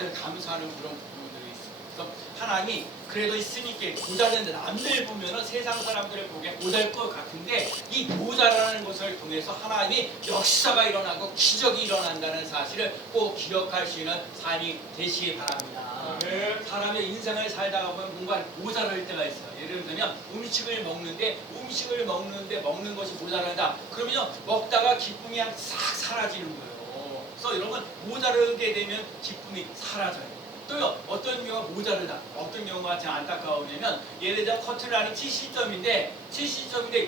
늘 감사하는 그런 부분들이 있어요. 그래서 하나님이 그래도 있으니까 모자른데 남들 보면은 세상 사람들을 보기에 모자랄 것 같은데 이 모자라는 것을 통해서 하나님이 역사가 일어나고 기적이 일어난다는 사실을 꼭 기억하시는 삶이 되시기 바랍니다. 사람의 인생을 살다가 보면 뭔가 모자랄 때가 있어요. 예를 들면 음식을 먹는데 먹는 것이 모자란다. 그러면 먹다가 기쁨이 그냥 싹 사라지는 거예요. 그래서 여러분 모자르게 되면 기쁨이 사라져요. 또요 어떤 경우가 모자르다. 어떤 경우가 참 안타까우냐면 예를 들어 커트라인이 70점인데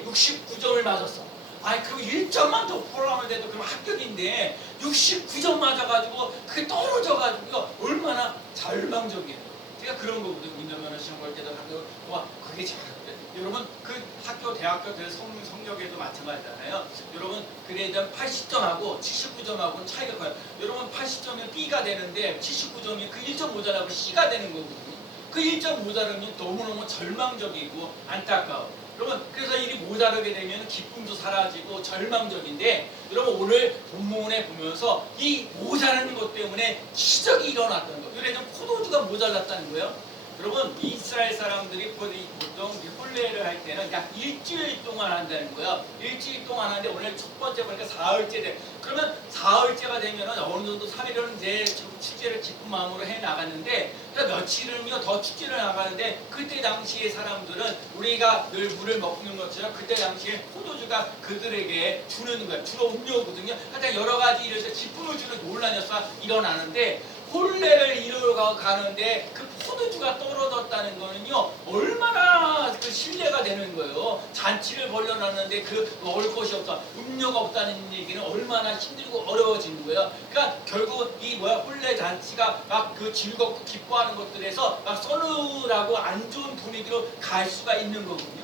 69점을 맞았어. 아니 그럼 1점만 더 풀어가면 돼도 그럼 합격인데 69점 맞아가지고 그게 떨어져가지고 얼마나 절망적이에요. 제가 그런 거거든요. 운전면허 시험 볼 때도 하고 와 그게 잘하거든요. 여러분 그 학교 대학교 그 성적에도 마찬가지잖아요. 여러분 그래도 80점하고 79점하고는 차이가 커요. 여러분 80점이면 B가 되는데 79점이 그 1점 모자라고 C가 되는 거거든요. 그 1점 모자르면 너무너무 절망적이고 안타까워. 여러분 그래서 일이 모자르게 되면 기쁨도 사라지고 절망적인데 여러분 오늘 본문에 보면서 이 모자라는 것 때문에 기적이 일어났던 거. 예를 들면 포도주가 모자랐다는 거예요. 여러분 이스라엘 사람들이 보통 혼례를 할 때는 약 일주일 동안 한다는 거예요. 일주일 동안 하는데 오늘 첫 번째 보니까 사흘째 돼. 그러면 사흘째가 되면 어느 정도 3일은 이제 축제를 기쁜 마음으로 해 나갔는데 며칠은요 더 축제를 나가는데 그때 당시에 사람들은 우리가 늘 물을 먹는 것처럼 그때 당시에 포도주가 그들에게 주는 거예요. 주로 음료거든요. 하여튼 여러 가지 이래서 기쁨을 주는 논란이 일어나는데 혼례를 이루어 가는데 그 포도주가 떨어졌다는 거는요 얼마나 그 신뢰가 되는 거예요. 잔치를 벌려놨는데 그 먹을 것이 없다, 음료가 없다는 얘기는 얼마나 힘들고 어려워지는 거예요. 그러니까 결국 이 혼례 잔치가 막 그 즐겁고 기뻐하는 것들에서 막 서늘하고 안 좋은 분위기로 갈 수가 있는 거거든요.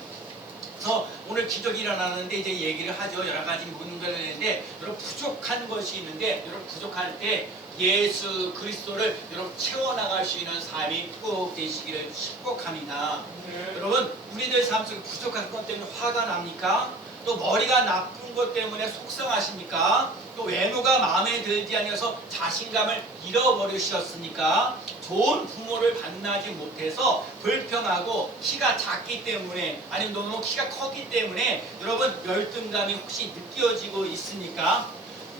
그래서 오늘 기적이 일어나는데 이제 얘기를 하죠. 여러 가지 문제가 있는데 여러분 부족한 것이 있는데 여러분 부족할 때 예수 그리스도를 여러분 채워나갈 수 있는 삶이 꼭 되시기를 축복합니다. 여러분 우리들 삶 속에 부족한 것 때문에 화가 납니까? 또 머리가 나쁜 것 때문에 속상하십니까? 또 외모가 마음에 들지 않아서 자신감을 잃어버리셨습니까? 좋은 부모를 만나지 못해서 불평하고 키가 작기 때문에 아니면 너무 키가 컸기 때문에 여러분 열등감이 혹시 느껴지고 있습니까?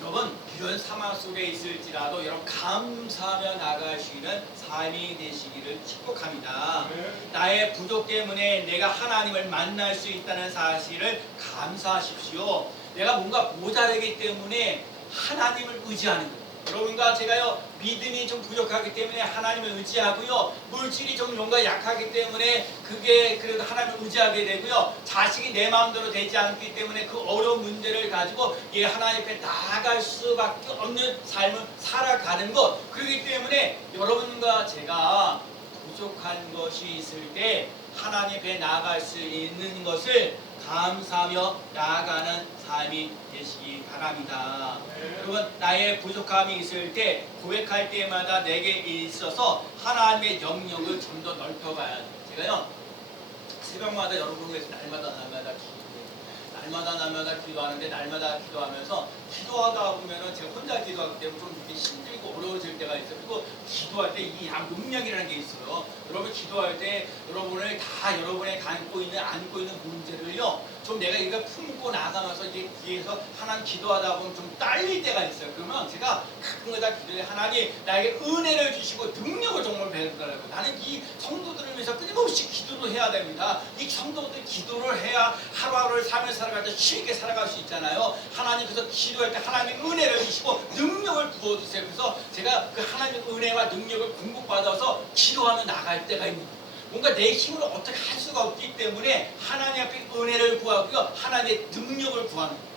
여러분 이런 상황 속에 있을지라도 여러분 감사하며 나갈 수 있는 삶이 되시기를 축복합니다. 나의 부족 때문에 내가 하나님을 만날 수 있다는 사실을 감사하십시오. 내가 뭔가 모자라기 때문에 하나님을 의지하는 거예요. 여러분과 제가요 믿음이 좀 부족하기 때문에 하나님을 의지하고요 물질이 좀 뭔가 약하기 때문에 그게 그래도 하나님을 의지하게 되고요 자식이 내 마음대로 되지 않기 때문에 그 어려운 문제를 가지고 하나님 앞에 나아갈 수밖에 없는 삶을 살아가는 것. 그렇기 때문에 여러분과 제가 부족한 것이 있을 때 하나님 앞에 나아갈 수 있는 것을 감사하며 나아가는 삶이 되시기 바랍니다. 여러분 나의 부족함이 있을 때 고백할 때마다 내게 있어서 하나님의 영역을 좀 더 넓혀가야 돼요. 제가요 새벽마다 여러분을 위해서 날마다 기도하는데 날마다 기도하면서 기도하다 보면은 제가 혼자 기도하기 때문에 좀 이렇게 힘들고 어려워질 때가 있어요. 그리고 기도할 때 이 능력이라는 게 있어요. 여러분 기도할 때 여러분을 다 여러분의 안고 있는 문제를요 좀 내가 이거 품고 나가면서 이게 뒤에서 하나님 기도하다 보면 좀 딸릴 때가 있어요. 그러면 제가 가끔가다 기도해 하나님 나에게 은혜를 주시고 능력을 정말 배우더라고요. 나는 이 성도들을 위해서 끊임없이 기도를 해야 됩니다. 이 성도들 기도를 해야 하루하루를 삶을 살아갈 때 쉽게 살아갈 수 있잖아요. 하나님께서 기도할 때 하나님의 은혜를 주시고 능력을 부어주세요. 그래서 제가 그 하나님의 은혜와 능력을 공급받아서 기도하며 나갈 때가 있는 거예요. 뭔가 내 힘으로 어떻게 할 수가 없기 때문에 하나님 앞에 은혜를 구하고요 하나님의 능력을 구하는 거예요.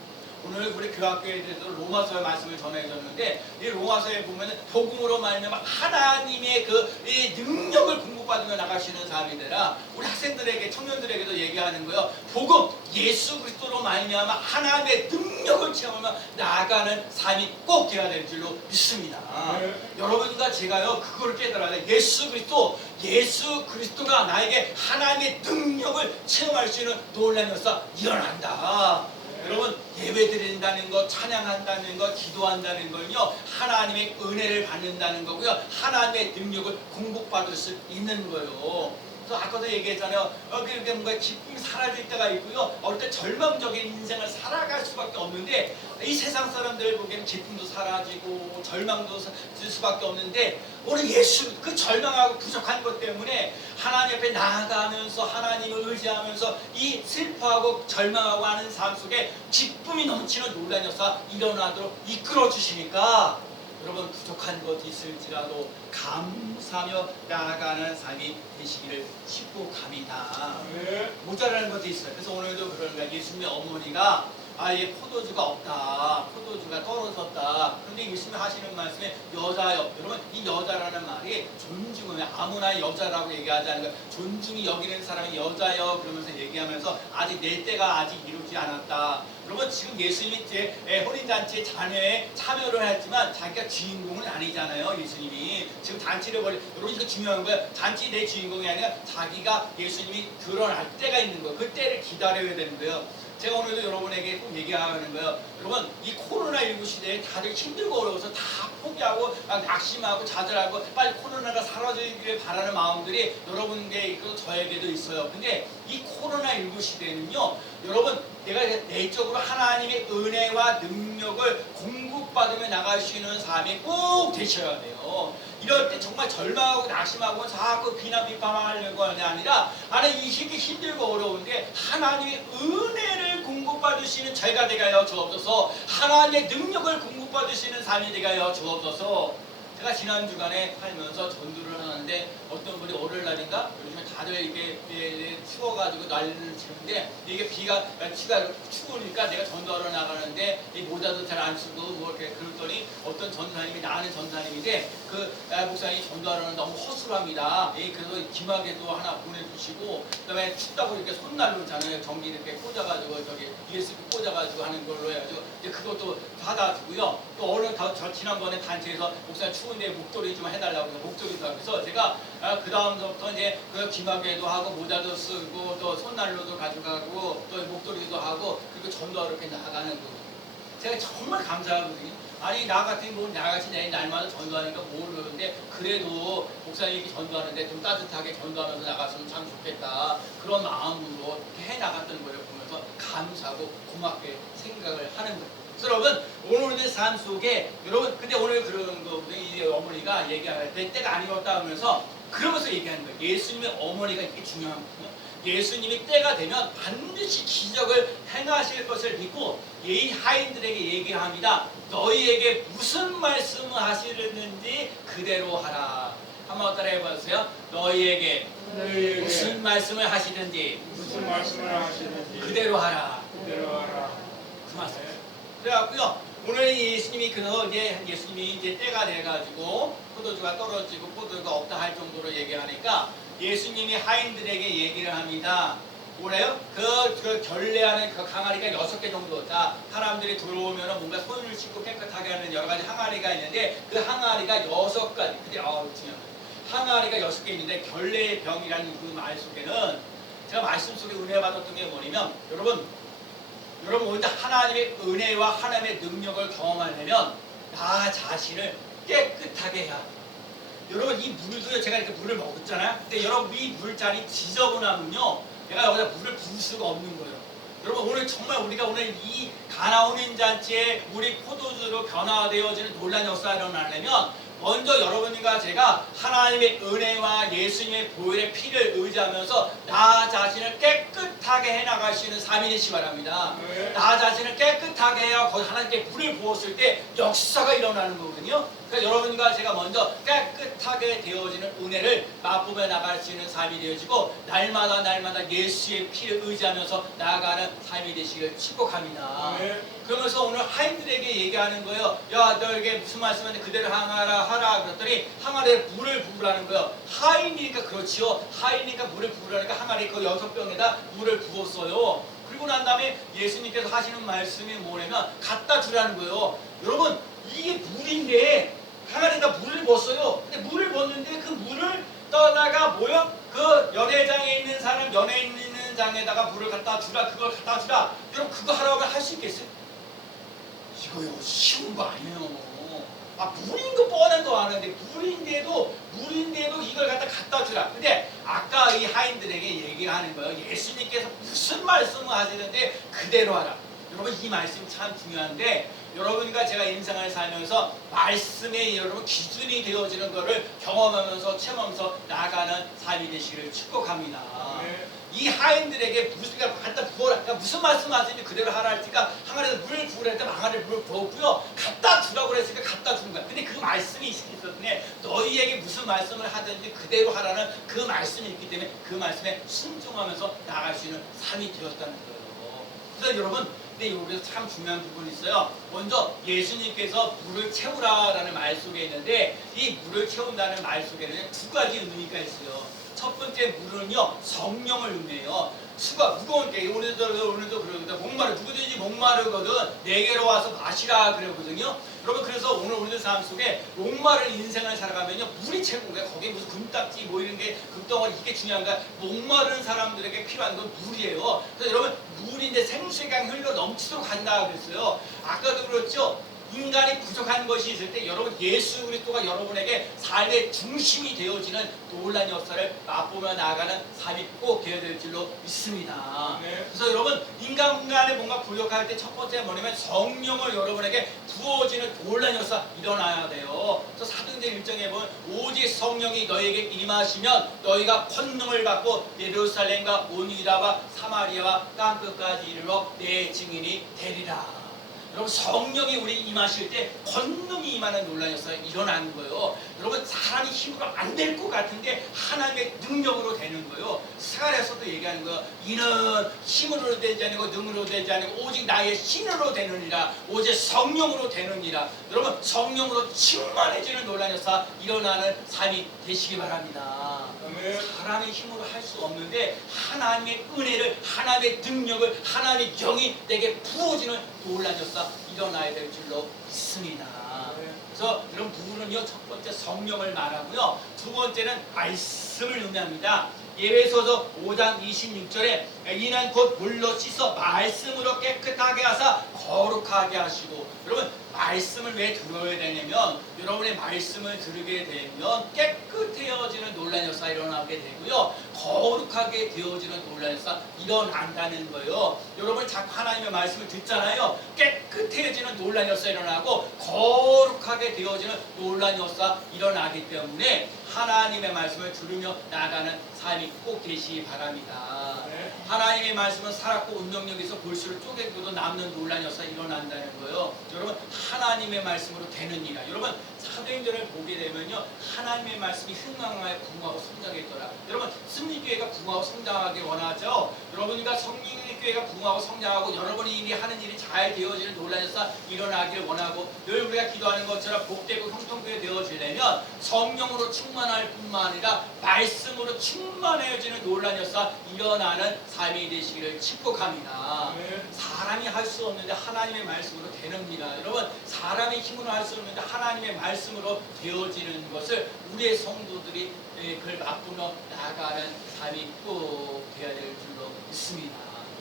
오늘 우리 교학교에 대해서 로마서의 말씀을 전해줬는데 이 로마서에 보면 복음으로 말미암아 하나님의 이 능력을 공급받으며 나가시는 삶이 되라. 우리 학생들에게 청년들에게도 얘기하는 거예요. 복음 예수 그리스도로 말미암아 하나님의 능력을 체험하며 나아가는 삶이 꼭 되어야 될 줄로 믿습니다. 여러분과 제가요 그걸 깨달아야 돼. 예수 그리스도가 나에게 하나님의 능력을 체험할 수 있는 놀라운 역사 일어난다. 여러분 예배 드린다는 것, 찬양한다는 것, 기도한다는 건요 하나님의 은혜를 받는다는 거고요. 하나님의 능력을 공급받을 수 있는 거예요. 그래서 아까도 얘기했잖아요. 그렇게 뭔가 기쁨이 사라질 때가 있고요. 어릴 때 절망적인 인생을 살아갈 수밖에 없는데 이 세상 사람들 보기에는 기쁨도 사라지고 절망도 들 수밖에 없는데 오늘 예수 그 절망하고 부족한 것 때문에 하나님 앞에 나아가면서 하나님을 의지하면서 이 슬퍼하고 절망하고 하는 삶 속에 기쁨이 넘치는 놀라운 역사가 일어나도록 이끌어 주시니까 여러분 부족한 것이 있을지라도 감사하며 나아가는 삶이 되시기를 축복합니다. 모자라는 것도 있어요. 그래서 오늘도 그런가 예수님의 어머니가 아예 포도주가 없다, 포도주가 떨어졌다. 그런데 예수님이 하시는 말씀에 여자여, 여러분 이 여자라는 말이 존중을 아무나 여자라고 얘기하지 않는 거예요. 존중이 여기는 사람이 여자여 그러면서 얘기하면서 아직 내 때가 아직 이루지 않았다. 여러분 지금 예수님이 제 혼인잔치에 자녀에 참여를 했지만 자기가 주인공은 아니잖아요. 예수님이 지금 잔치를 여러분 이거 중요한 거예요. 잔치 내 주인공이 아니라 자기가 예수님이 드러날 때가 있는 거예요. 그 때를 기다려야 되는 거예요. 제가 오늘도 여러분에게 꼭 얘기하는 거예요. 여러분 이 코로나19 시대에 다들 힘들고 어려워서 다 포기하고 낙심하고 좌절하고 빨리 코로나가 사라지기를 바라는 마음들이 여러분에게 있고 저에게도 있어요. 근데 이 코로나19 시대는요. 여러분 내가 내적으로 하나님의 은혜와 능력을 공급받으며 나갈 수 있는 삶이 꼭 되셔야 돼요. 이럴 때 정말 절망하고 낙심하고 자꾸 비난 비판하려고 하는 게 아니라 나는 이 시기 힘들고 어려운데 하나님의 은혜를 공급받으시는 저희가 되게 하여 주옵소서. 하나님의 능력을 공급받으시는 삶이 되게 하여 주옵소서. 제가 지난 주간에 살면서 전도를 하는데 어떤 분이 월요일 날인가 요즘에 다들 이게 추워가지고 난리를 치는데 이게 비가 추우니까 내가 전도하러 나가는데 이 모자도 잘 안 쓰고 뭐 이렇게 그랬더니 어떤 전사님이 나 아는 전사님인데 그 목사님이 전도하러는 너무 허술합니다. 그래서 기막에도 하나 보내주시고 그다음에 춥다고 이렇게 손난로잖아요. 전기 이렇게 꽂아가지고 저기 USB 꽂아가지고 하는 걸로 해가지고 이제 그것도 받아주고요. 또 어느 지난번에 단체에서 목사님 추운데 목도리 좀 해달라고 해서 목도리도 하고 그래서 제가 그 다음부터 이제 그 기막에도 하고 모자도 쓰고 또 손난로도 가져가고 또 목도리도 하고 그리고 전도하러 이렇게 나가는 거 제가 정말 감사하거든요. 아니 나 같은 뭐 나같이 내 날마다 전도하니까 모르는데 그래도 목사님이 전도하는데 좀 따뜻하게 전도하면서 나갔으면 참 좋겠다 그런 마음으로 이렇게 해 나갔던 걸 보면서 감사하고 고맙게 생각을 하는 거예요. 여러분 오늘의 삶 속에 여러분 근데 오늘 그런 거 이 어머니가 얘기할 때 때가 아니었다 하면서 그러면서 얘기하는 거예요. 예수님의 어머니가 이게 중요한 거예요. 예수님이 때가 되면 반드시 기적을 행하실 것을 믿고 이 하인들에게 얘기합니다. 너희에게 무슨 말씀을 하시는지 그대로 하라. 한번 따라 해보세요. 너희에게 무슨 말씀을 하시는지 그대로 하라. 그 말씀. 그래갖고요. 오늘 예수님이 예수님이 이제 때가 돼가지고 포도주가 떨어지고 포도주가 없다 할 정도로 얘기하니까 예수님이 하인들에게 얘기를 합니다. 뭐래요? 그 결례하는 그 항아리가 6개 정도다. 사람들이 들어오면 뭔가 손을 씻고 깨끗하게 하는 여러 가지 항아리가 있는데 그 항아리가 6가지. 근데 중요한 거예요. 항아리가 6개 있는데 결례의 병이라는 그 말 속에는 제가 말씀 속에 은혜 받았던 게 뭐냐면 여러분 오늘 하나님의 은혜와 하나님의 능력을 경험하려면 나 자신을 깨끗하게 해야 합니다. 여러분 이 물도요 제가 이렇게 물을 먹었잖아요. 근데 여러분 이 물잔이 지저분하면요 내가 여기다 물을 부을 수가 없는 거예요. 여러분 오늘 정말 우리가 오늘 이 가나 혼인잔치에 우리 포도주로 변화되어지는 놀라운 역사가 일어나려면 먼저 여러분과 제가 하나님의 은혜와 예수님의 보혈의 피를 의지하면서 나 자신을 깨끗하게 해나갈 수 있는 삶이 되시기 바랍니다. 나 자신을 깨끗하게 해야 거기 하나님께 불을 부었을 때 역사가 일어나는 거거든요. 그러니까 여러분과 제가 먼저 깨끗하게 되어지는 은혜를 맛보며 나갈 수 있는 삶이 되어지고 날마다 예수의 피를 의지하면서 나아가는 삶이 되시길 축복합니다. 그러면서 오늘 하인들에게 얘기하는 거예요. 야 너에게 무슨 말씀인데 그대로 하라 그랬더니 항아리에 물을 부으라는 거예요. 하인이니까 그렇지요. 하인이니까 물을 부으라니까 항아리 그 6병에다 물을 부었어요. 그리고 난 다음에 예수님께서 하시는 말씀이 뭐냐면 갖다 주라는 거예요. 여러분 이게 물인데 항아리에다 물을 부었어요. 근데 물을 부었는데 그 물을 떠다가 뭐요? 그 연회장에 있는 사람 연회 있는 장에다가 물을 갖다 주라 그걸 갖다 주라. 여러분 그거 하라고 할 수 거 아니에요. 물인 거 뻔한 거 아는데 물인데도 이걸 갖다 주라. 근데 아까 이 하인들에게 얘기하는 거예요. 예수님께서 무슨 말씀을 하시는데 그대로 하라. 여러분 이 말씀이 참 중요한데 여러분과 제가 인생을 살면서 말씀에 여러분 기준이 되어지는 것을 경험하면서 체험하면서 나아가는 삶이 되시기를 축복합니다. 네. 이 하인들에게 갖다 부어라. 그러니까 무슨 말씀 하시는지 그대로 하라 했으니까 항아리에서 물 부으라 했더니 항아리에 물 부었고요. 갖다 주라고 그랬으니까 갖다 주는 거야. 근데 그 말씀이 있었는데 너희에게 무슨 말씀을 하든지 그대로 하라는 그 말씀이 있기 때문에 그 말씀에 순종하면서 나아갈 수 있는 삶이 되었다는 거예요. 그래서 여러분 근데 여기서 참 중요한 부분이 있어요. 먼저 예수님께서 물을 채우라라는 말 속에 있는데 이 물을 채운다는 말 속에는 두 가지 의미가 있어요. 첫 번째 물은요 성령을 의미해요. 수가 무거운 게 오늘도 그러거든. 누구든지 목마르거든 내게로 와서 마시라 그러거든요. 여러분 그래서 오늘 우리들 삶 속에 목마른 인생을 살아가면요 물이 최고인 거야. 거기에 무슨 금딱지 뭐 이런 게 금덩어리 이게 중요한 거야. 목마른 사람들에게 필요한 건 물이에요. 그래서 여러분 물인데 생수의 강이 흘러 넘치도록 간다 그랬어요. 아까도 그렇죠. 인간이 부족한 것이 있을 때 여러분 예수 그리스도가 여러분에게 삶의 중심이 되어지는 놀라운 역사를 맛보며 나아가는 삶이 꼭 되어야 될 줄로 믿습니다. 네. 그래서 여러분 인간간에 뭔가 부족할 때 첫 번째 뭐냐면 성령을 여러분에게 부어지는 놀라운 역사 일어나야 돼요. 그래서 사도행전 1장에 보면 오직 성령이 너에게 임하시면 너희가 권능을 받고 예루살렘과 온 유다와 사마리아와 땅끝까지 이르러 내 증인이 되리라. 여러분 성령이 우리 임하실 때 권능이 임하는 놀라운 역사가 일어나는 거예요. 여러분 사람이 힘으로 안 될 것 같은데 하나님의 능력으로 되는 거예요. 스가랴서도 얘기하는 거예요. 이는 힘으로 되지 아니고 능으로 되지 아니고 오직 나의 신으로 되느니라. 오직 성령으로 되느니라. 여러분 성령으로 충만해지는 놀라운 역사 일어나는 삶이 되시기 바랍니다. 사람의 힘으로 할 수 없는데 하나님의 은혜를 하나님의 능력을 하나님의 영이 내게 부어지는 놀라운 역사 일어나야 될 줄로 믿습니다. 그래서 여러분 물은요 첫 번째 성령을 말하고요 두 번째는 말씀을 의미합니다. 예배소서 5장 26절에 이는 곧 물로 씻어 말씀으로 깨끗하게 하사 거룩하게 하시고 여러분 말씀을 왜 들어야 되냐면 여러분의 말씀을 들으게 되면 깨끗해지는 놀라운 역사 일어나게 되고요 거룩하게 되어지는 놀라운 역사 일어난다는 거예요. 여러분 자꾸 하나님의 말씀을 듣잖아요. 깨끗해지는 놀라운 역사 일어나고 거룩하게 되어지는 놀라운 역사 일어나기 때문에 하나님의 말씀을 들으며 나아가는 삶이 꼭 되시기 바랍니다. 네. 하나님의 말씀은 살았고 운동력에서 볼수록 쪼개고도 남는 놀라운 역사 일어난다는 거예요. 여러분 하나님의 말씀으로 되느니라. 여러분 사도행전을 보게 되면요 하나님의 말씀이 흥왕하여 부흥하고 성장했더라. 여러분 승리교회가 부흥하고 성장하길 원하죠. 여러분과 성령교회가 부흥하고 성장하고 여러분이 이미 하는 일이 잘 되어지는 놀라운 역사 일어나길 원하고 늘 우리가 기도하는 것처럼 복되고 형통교회 되어지려면 성령으로 충만할 뿐만 아니라 말씀으로 충만해지는 놀라운 역사 일어나는 삶이 되시기를 축복합니다. 사람이 할 수 없는데 하나님의 말씀으로 되느니라. 여러분 사람의 힘으로 할 수 없는데 하나님의 말씀으로 되어지는 것을 우리의 성도들이 그걸 맛보며 나아가는 삶이 꼭 되어야 될 줄로 믿습니다.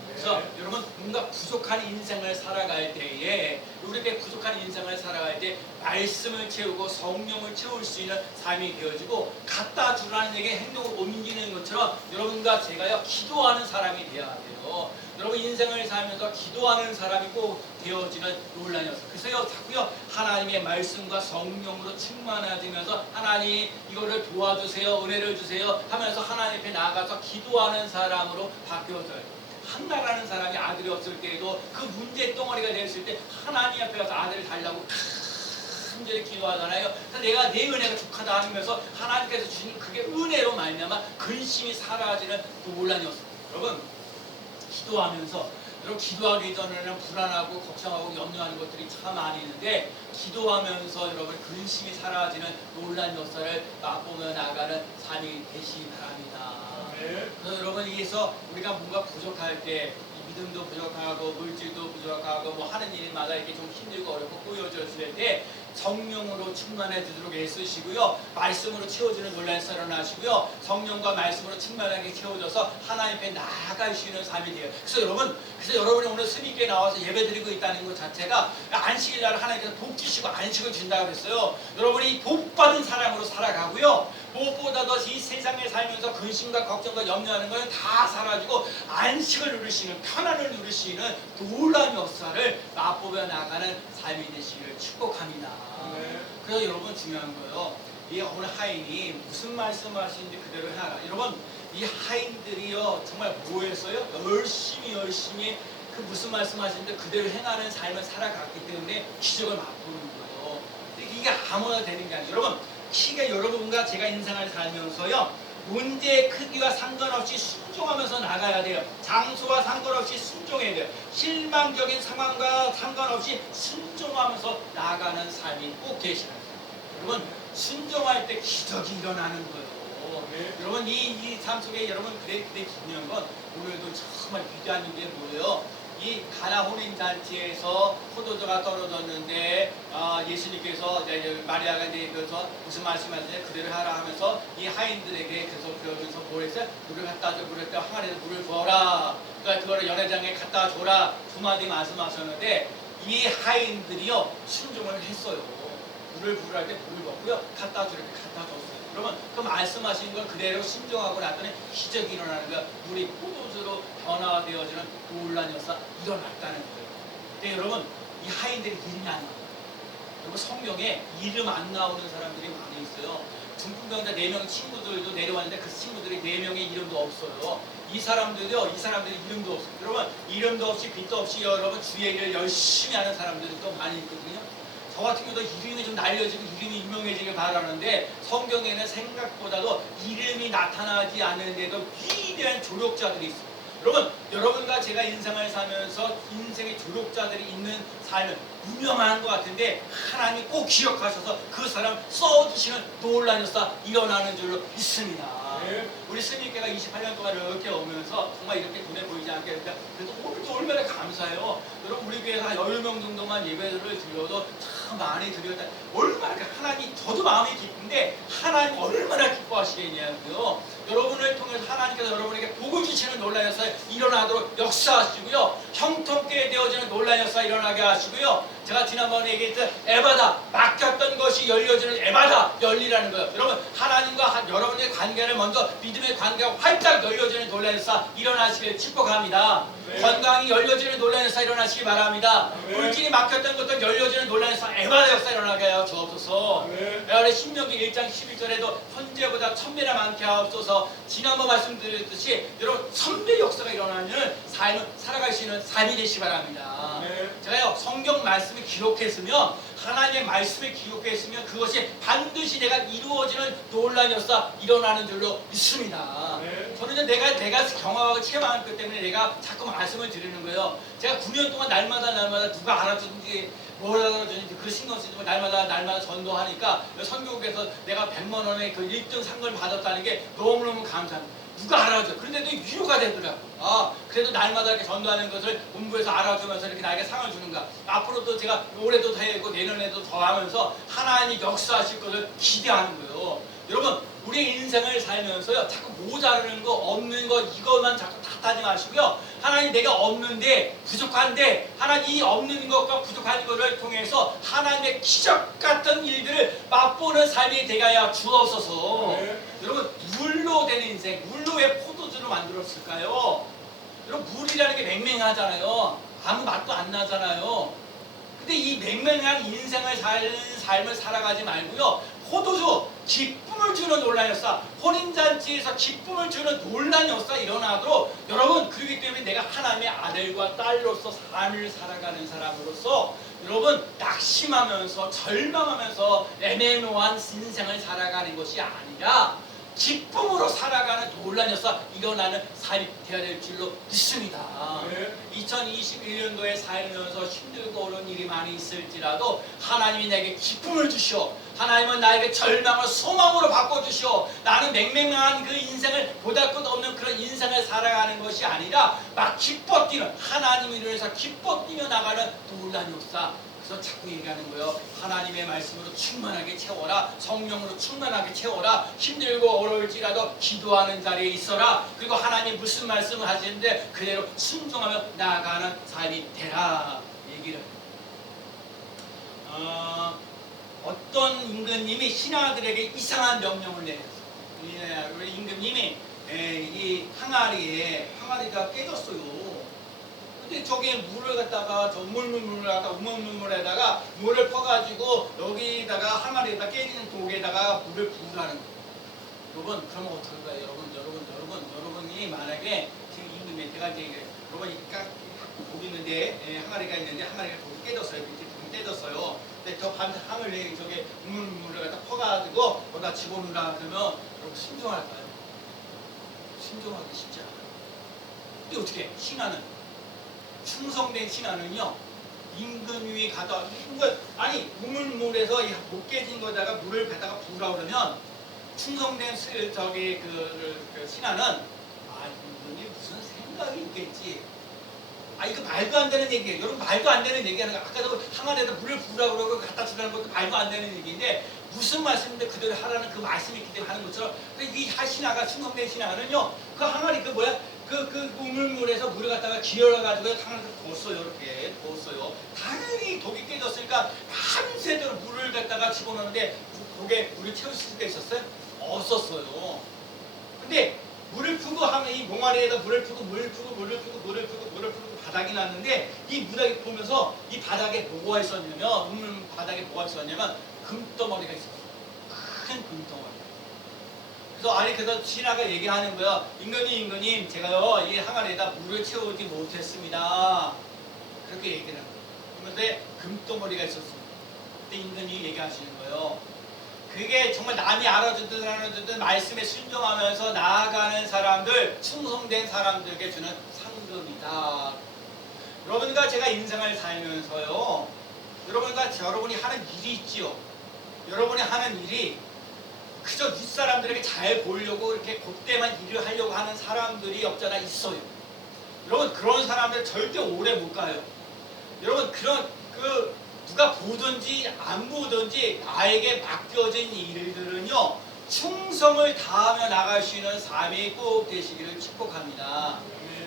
그래서 여러분 뭔가 부족한 인생을 살아갈 때에 우리에게 부족한 인생을 살아갈 때 말씀을 채우고 성령을 채울 수 있는 삶이 되어지고 갖다 주라는 얘기 행동을 옮기는 것처럼 여러분과 제가요 기도하는 사람이 되어야 돼요. 여러분 인생을 살면서 기도하는 사람이 꼭 되어지는 놀라운 역사. 그래서요 자꾸요 하나님의 말씀과 성령으로 충만해지면서 하나님 이거를 도와주세요 은혜를 주세요 하면서 하나님 앞에 나아가서 기도하는 사람으로 바뀌어져요. 한나라는 사람이 아들이 없을 때에도 그 문제 덩어리가 됐을 때 하나님 앞에 가서 아들을 달라고 간절히 기도하잖아요. 내가 내 은혜가 족하다 하면서 하나님께서 주신 그게 은혜로 말미암아 근심이 사라지는 놀라운 역사. 여러분 기도하면서 여러분 기도하기 전에는 불안하고 걱정하고 염려하는 것들이 참 많이 있는데 기도하면서 여러분 근심이 사라지는 놀라운 역사를 맛보며 나가는 삶이 되시기 바랍니다. 그래서 여러분 여기서 우리가 뭔가 부족할 때 믿음도 부족하고 물질도 부족하고 뭐 하는 일마다 이렇게 좀 힘들고 어렵고 꼬여졌을 때 성령으로 충만해지도록 애쓰시고요. 말씀으로 채워주는 놀라운 사랑을 하시고요. 성령과 말씀으로 충만하게 채워져서 하나님 앞에 나아가시는 삶이 돼요. 그래서 여러분이 오늘 스님께 나와서 예배드리고 있다는 것 자체가 안식일 날 하나님께서 복 주시고 안식을 준다고 그랬어요. 여러분이 복 받은 사람으로 살아가고요. 무엇보다도 이 세상에 살면서 근심과 걱정과 염려하는 것은 다 사라지고 안식을 누리시는 편안을 누리시는 놀라운 역사를 맛보며 나가는 삶이 되시기를 축복합니다. 그래서 여러분 중요한 거예요. 이 오늘 하인이 무슨 말씀하시는지 그대로 해라. 여러분 이 하인들이요 정말 뭐했어요? 열심히 그 무슨 말씀하시는지 그대로 행하는 삶을 살아갔기 때문에 기적을 맛보는 거예요. 이게 아무나 되는 게 아니에요. 여러분 키가 여러분과 제가 인생을 살면서요 문제의 크기와 상관없이 순종하면서 나가야 돼요. 장소와 상관없이 순종해야 돼요. 실망적인 상황과 상관없이 순종하면서 나가는 삶이 꼭 계시는 거예요. 여러분 순종할 때 기적이 일어나는 거예요. 여러분 이 삶 속에 여러분 그래 중요한 건 오늘도 정말 위대한 게 뭐예요? 이 가나 혼인잔치에서 포도주가 떨어졌는데 예수님께서 마리아가 이제 그래서 무슨 말씀하시냐 그대로 하라 하면서 이 하인들에게 계속 그러면서 뭘 했어요? 물을 갖다 줘, 물을 갖다 항아리에서 물을 부어라. 그러니까 그거를 연회장에 갖다 줘라. 두 마디 말씀하셨는데 이 하인들이요 순종을 했어요. 물을 부으라 할 때 물을 먹고요 갖다 주라 할 때 갖다 줬어요. 그러면 그 말씀하신 걸 그대로 순종하고 났더니 기적이 일어나는 거야. 물이 포도주로 변화되어지는 놀라운 역사 일어났다는 거예요. 근데 여러분 이 하인들이 이름이 안 나와요. 여러분 성경에 이름 안 나오는 사람들이 많이 있어요. 중풍병자 4명 친구들도 내려왔는데 그 친구들이 4명의 이름도 없어요. 이 사람들이 이름도 없어요. 여러분 이름도 없이 빛도 없이 여러분 주의 일을 열심히 하는 사람들이 또 많이 있거든요. 저 같은 경우도 이름이 좀 날려지고 이름이 유명해지길 바라는데 성경에는 생각보다도 이름이 나타나지 않는데도 위대한 조력자들이 있어요. 여러분과 제가 인생을 살면서 인생의 조력자들이 있는 삶은 유명한 것 같은데 하나님이 꼭 기억하셔서 그 사람 써주시는 놀라운 역사 일어나는 줄로 믿습니다. 우리 스님께가 28년 동안 이렇게 오면서 정말 이렇게 눈에 보이지 않게 그러니까 그래도 오늘도 얼마나 감사해요. 여러분 우리 교회에서 한 10명 정도만 예배를 드려도 참 많이 드렸다. 얼마나 하나님 저도 마음이 기쁜데 하나님 얼마나 기뻐하시겠냐고요. 여러분을 통해서 하나님께서 여러분에게 복을 주시는 놀라운 역사 일어나도록 역사하시고요. 형통케 되어지는 놀라운 역사 일어나게 하시고요. 제가 지난번에 얘기했던 에바다 막혔던 것이 열려지는 에바다 열리라는 거예요. 여러분 하나님과 여러분의 관계를 먼저 믿음의 관계가 활짝 열려지는 놀라운 역사 일어나시길 축복합니다. 건강이 열려지는 놀라운 역사 일어나시기 바랍니다. 물질이 막혔던 것도 열려지는 놀라운 역사 에바다 역사 일어나게 하여 주옵소서. 우리 신명기 1장 11절에도 현재보다 1000배나 많게 하옵소서. 지난번 말씀드렸듯이 여러분 선배 역사가 일어나는 삶을 살아가시는 삶이 되시기 바랍니다. 제가요 성경 말씀을 기록했으면 하나님의 말씀을 기록했으면 그것이 반드시 내가 이루어지는 놀라운 역사 일어나는 줄로 믿습니다. 저는 내가 경험하고 체험한 것 때문에 내가 자꾸 말씀을 드리는 거예요. 제가 9년 동안 날마다 누가 알아주든지 뭘 알아주는지 그 신경 쓰지 말고 날마다 전도하니까 선교국에서 내가 100만 원의 그 1등 상을 받았다는 게 너무너무 감사합니다. 누가 알아줘. 그런데도 위로가 되더라고. 그래도 날마다 이렇게 전도하는 것을 본부에서 알아주면서 이렇게 나에게 상을 주는가. 앞으로도 제가 올해도 더 했고 내년에도 더 하면서 하나님이 역사하실 것을 기대하는 거예요. 여러분 우리의 인생을 살면서요 자꾸 모자르는 거 없는 거 이것만 자꾸 탓하지 마시고요. 하나님 내가 없는데 부족한데 하나님 이 없는 것과 부족한 것을 통해서 하나님의 기적 같은 일들을 맛보는 삶이 되게 하여 주옵소서. 여러분 물로 되는 인생, 물로 왜 포도주를 만들었을까요? 여러분 물이라는 게 맹맹하잖아요. 아무 맛도 안 나잖아요. 근데 이 맹맹한 인생을 사는 삶을 살아가지 말고요. 포도주, 기쁨을 주는 놀라운 역사, 혼인잔치에서 기쁨을 주는 놀라운 역사 일어나도록 여러분 그렇기 때문에 내가 하나님의 아들과 딸로서 삶을 살아가는 사람으로서 여러분 낙심하면서 절망하면서 애매모호한 인생을 살아가는 것이 아니라 기쁨으로 살아가는 놀라운 역사 일어나는 삶이 되어야 될 줄로 믿습니다. 2021년도에 살면서 힘들고 어려운 일이 많이 있을지라도 하나님이 내게 기쁨을 주시오. 하나님은 나에게 절망을 소망으로 바꿔주시오. 나는 맹맹한 그 인생을 보잘것없는 그런 인생을 살아가는 것이 아니라 막 기뻐 뛰는 하나님을 위해서 기뻐 뛰며 나가는 놀라운 역사. 그래서 자꾸 얘기하는 거예요. 하나님의 말씀으로 충만하게 채워라. 성령으로 충만하게 채워라. 힘들고 어려울지라도 기도하는 자리에 있어라. 그리고 하나님 무슨 말씀을 하시는데 그대로 순종하며 나아가는 삶이 되라. 얘기를. 어떤 임금님이 신하들에게 이상한 명령을 내렸어요. 우리 임금님이 이 항아리가 깨졌어요. 근데 저기 물을 갖다가 우물물에다가 물을 퍼가지고 여기다가 항아리에다 깨지는 독에다가 물을 부으라는 거예요. 여러분 그러면 어떨까요? 여러분이 만약에 지금 임금이 제가 이제 여러분이 독이 있는데 항아리가 있는데 항아리가 독이 깨졌어요. 밑에 독이 깨졌어요. 근데 저 항을 저기 우물물을 갖다 퍼가지고 거기다 집어넣으라 그러면 여러분 순종할까요? 순종하기 쉽지 않아요. 근데 어떻게 충성된 신하는요 임금이 가다 아니 우물물에서 못 깨진 거다가 물을 갖다가 부으라 그러면 충성된 그 신하는 임금이 무슨 생각이 있겠지. 이거 말도 안 되는 얘기예요. 여러분 말도 안 되는 얘기하는 거. 아까도 항아리에다 물을 부으라 그러고 갖다 주라는 것도 말도 안 되는 얘기인데 무슨 말씀인데 그대로 하라는 그 말씀이 있기 때문에 하는 것처럼 이 신하가 충성된 신하는요 그 항아리 그 우물물에서 물을 갖다가 기울여가지고 항아리를 부었어요. 이렇게 부었어요. 당연히 독이 깨졌으니까 밤새도록 물을 갖다가 집어넣는데 독에 물을 채울 수가 있었어요? 없었어요. 근데 물을 푸고 하면 이 몽아리에다 물을 푸고 바닥이 났는데 이 바닥에 보면서 이 바닥에 뭐가 있었냐면 바닥에 뭐가 있었냐면 금덩어리가 있었어요. 큰 금덩어리. 그래서 신하가 얘기하는 거야. 임금님 제가요 이 항아리에다 물을 채우지 못했습니다. 그렇게 얘기를 하는 거예요. 그런데 금덩어리가 있었습니다. 그때 임금이 얘기하시는 거예요. 그게 정말 남이 알아주든 안 알아주든 말씀에 순종하면서 나아가는 사람들, 충성된 사람들에게 주는 상급이다. 여러분과 제가 인생을 살면서요, 여러분이 하는 일이 있지요. 여러분이 하는 일이 그저 윗사람들에게 잘 보이려고 이렇게 곧대만 일을 하려고 하는 사람들이 없잖아 있어요. 여러분 그런 사람들 절대 오래 못 가요. 여러분 누가 보든지 안 보든지 나에게 맡겨진 일들은요 충성을 다하며 나갈 수 있는 삶이 꼭 되시기를 축복합니다.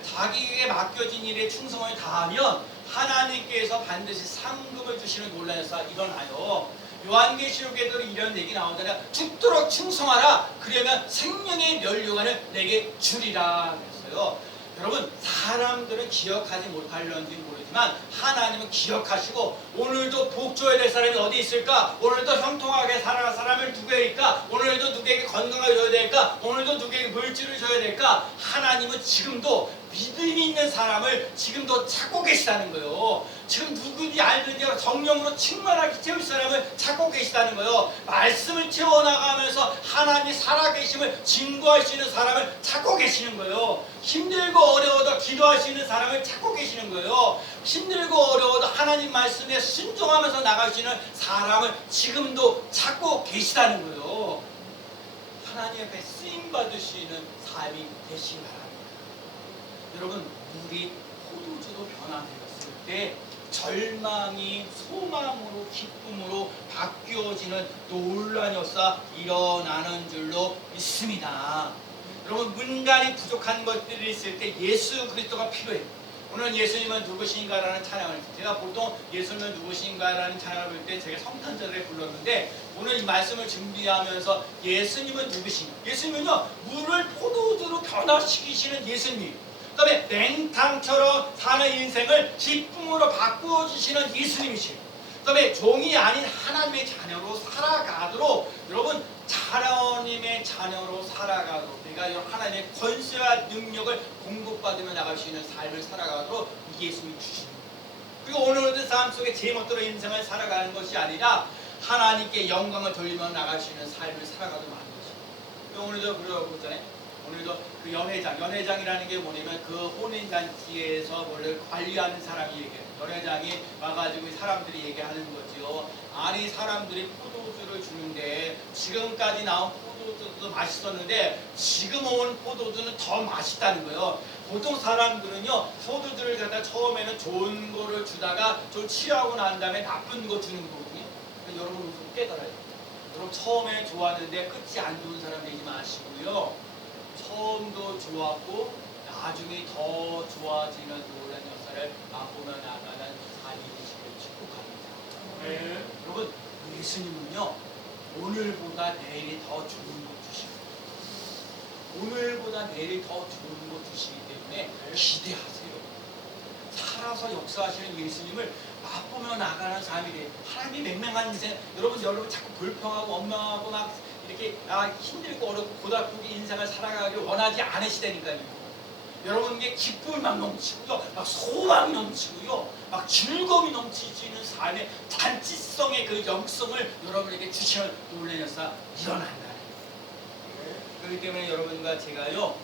자기에게 맡겨진 일에 충성을 다하면 하나님께서 반드시 상급을 주시는 놀라운 역사가 일어나요. 요한계시록에도 이런 얘기 나오잖아요. 죽도록 충성하라. 그러면 생명의 면류관을 내게 주리라 그랬어요. 여러분 사람들은 기억하지 못하려는지 모르지만 하나님은 기억하시고 오늘도 복 줘야 될 사람이 어디 있을까? 오늘도 형통하게 살아갈 사람을 누구에게일까? 오늘도 누구에게 건강을 줘야 될까? 오늘도 누구에게 물질을 줘야 될까? 하나님은 지금도 믿음이 있는 사람을 지금도 찾고 계시다는 거예요. 지금 누구인지 알든지 성령으로 충만하게 채울 사람을 찾고 계시다는 거예요. 말씀을 채워나가면서 하나님이 살아계심을 증거할 수 있는 사람을 찾고 계시는 거예요. 힘들고 어려워도 기도할 수 있는 사람을 찾고 계시는 거예요. 힘들고 어려워도 하나님 말씀에 순종하면서 나갈 수 있는 사람을 지금도 찾고 계시다는 거예요. 하나님 앞에 쓰임받을 수 있는 삶이 되시기 바랍니다. 여러분 물이 포도주로 변화되었을 때 절망이 소망으로 기쁨으로 바뀌어지는 놀라운 역사 일어나는 줄로 믿습니다. 여러분 문간이 부족한 것들이 있을 때 예수 그리스도가 필요해요. 오늘 예수님은 누구신가라는 찬양을 제가 보통 예수님은 누구신가라는 찬양을 부를 때 제가 성탄절에 불렀는데 오늘 이 말씀을 준비하면서 예수님은 누구신가? 예수님은요 물을 포도주로 변화시키시는 예수님. 그 다음에 냉탕처럼 사는 인생을 기쁨으로 바꾸어주시는 예수님이시에요. 그 다음에 종이 아닌 하나님의 자녀로 살아가도록 여러분 하나님의 자녀로 살아가도록 우리가 하나님의 권세와 능력을 공급받으며 나갈 수 있는 삶을 살아가도록 예수님이 주시는 거예요. 그리고 오늘의 삶 속에 제멋대로 인생을 살아가는 것이 아니라 하나님께 영광을 돌리며 나갈 수 있는 삶을 살아가도록 하는 것입니다. 오늘도 그러고 있잖아요. 오늘도 그 연회장이라는 게 뭐냐면 그 혼인잔치에서 원래 관리하는 사람이 얘기해요. 연회장이 와가지고 사람들이 얘기하는 거지요. 아니 사람들이 포도주를 주는데 지금까지 나온 포도주도 맛있었는데 지금 온 포도주는 더 맛있다는 거예요. 보통 사람들은요 포도주를 갖다 처음에는 좋은 거를 주다가 좀 취하고 난 다음에 나쁜 거 주는 거거든요. 그러니까 여러분 좀 깨달아요. 여러분 처음에 좋았는데 끝이 안 좋은 사람 되지 마시고요. 처음도 좋았고 나중에 더 좋아지는 놀란 역사를 맛보며 나가는 삶이 되시길 축복합니다. 네. 여러분 예수님은요 오늘보다 내일이 더 좋은 것 주시고 오늘보다 내일이 더 좋은 것 주시기 때문에 기대하세요. 살아서 역사하시는 예수님을 맛보며 나가는 삶이 돼요. 하나님이 맹맹한 인생, 여러분 자꾸 불평하고 원망하고 막 이렇게 힘들고 어렵고 고달프게 인생을 살아가길 원하지 않으시다니까요. 여러분에게 기쁨이 막 넘치고요, 막 소망이 넘치고요, 막 즐거움이 넘치는 삶의 단지성의 그 영성을 여러분에게 주시는 놀라운 역사 일어난다는 거예요. 그렇기 때문에 여러분과 제가요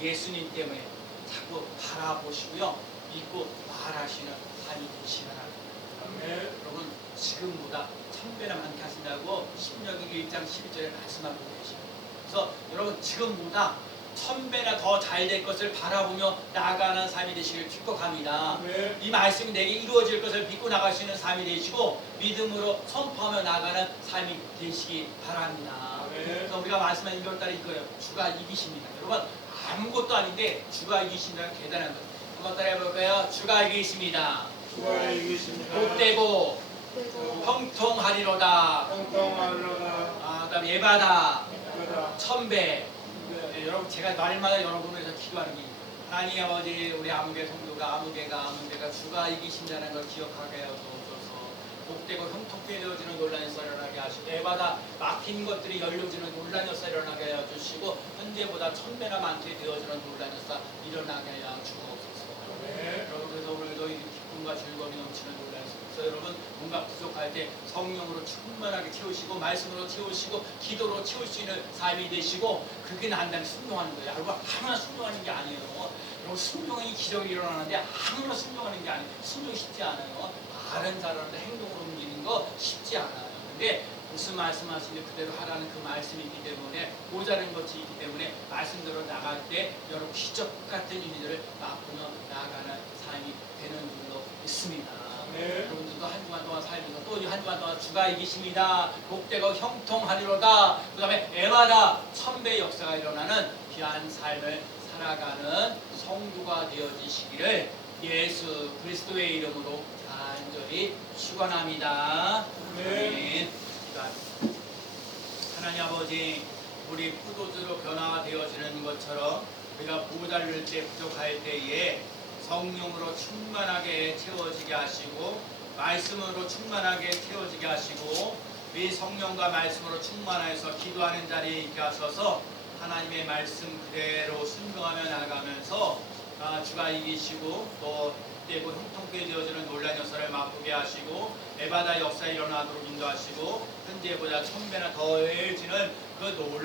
예수님 때문에 자꾸 바라보시고요 믿고 말하시는 삶이 되시면 합니다. 여러분 지금보다 1000배나 많게 하신다고 신명기 1장 12절에 말씀하고 계십니다. 그래서 여러분 지금보다 1000배나 더 잘 될 것을 바라보며 나아가는 삶이 되시길 축복합니다. 이 말씀이 내게 이루어질 것을 믿고 나가시는 삶이 되시고 믿음으로 선포하며 나아가는 삶이 되시기 바랍니다. 그래서 우리가 말씀한 1월달에 이거예요. 주가 이기십니다. 여러분 아무것도 아닌데 주가 이기신다는 대단한 거예요. 한번 따라해 볼까요? 주가 이기십니다. 주가 이기십니다. 복되고 형통하리로다. 그다음 예바다. 1000배. 네, 여러분 제가 날마다 여러분을 위해서 기도하는 게 하나님 아버지 우리 아무개 성도가 아무개가 주가 이기신다는 걸 기억하게 해주셔서 복되고 형통케 되어지는 논란의 역사 일어나게 하시고 예바다 막힌 것들이 열려지는 논란의 역사 일어나게 해주시고 현재보다 1000배나 많게 되어지는 논란의 역사 일어나게 하여 주옵소서. 여러분 그래서 오늘도 이 기쁨과 즐거움이 넘치는 논란의 역사 여러분 뭔가 부족할 때 성령으로 충만하게 채우시고 말씀으로 채우시고 기도로 채울 수 있는 삶이 되시고 그게 난 다음에 순종하는 거예요. 여러분 아무나 순종하는 게 아니에요. 여러분 순종이 기적이 일어나는데 아무나 순종하는 게 아니에요. 순종이 쉽지 않아요. 다른 사람들 행동으로 움직이는 거 쉽지 않아요. 근데 무슨 말씀하시는지 그대로 하라는 그 말씀이 있기 때문에 모자른 것이 있기 때문에 말씀대로 나갈 때 여러분 기적 같은 일들을 맛보며 나아가는 삶이 되는 줄로 믿습니다. 여러분들도 한 주간 동안 살면서 또 한 주간 동안 주가 이기십니다. 복되고 형통하리로다. 그 다음에 애마다 1000배 역사가 일어나는 귀한 삶을 살아가는 성도가 되어지시기를 예수 그리스도의 이름으로 간절히 축원합니다. 아멘. 하나님 아버지 우리 포도주로 변화되어지는 것처럼 우리가 모자랄 때 부족할 때에 성령으로 충만하게 채워지게 하시고 말씀으로 충만하게 채워지게 하시고 우리 성령과 말씀으로 충만해서 기도하는 자리에 있게 하셔서 하나님의 말씀 그대로 순종하며 나가면서 주가 이기시고 또 복되고 형통케 되어지는 놀란 역사를 맛보게 하시고 에바다 역사 일어나도록 인도하시고 현재보다 1000배나 더해지는 그 놀란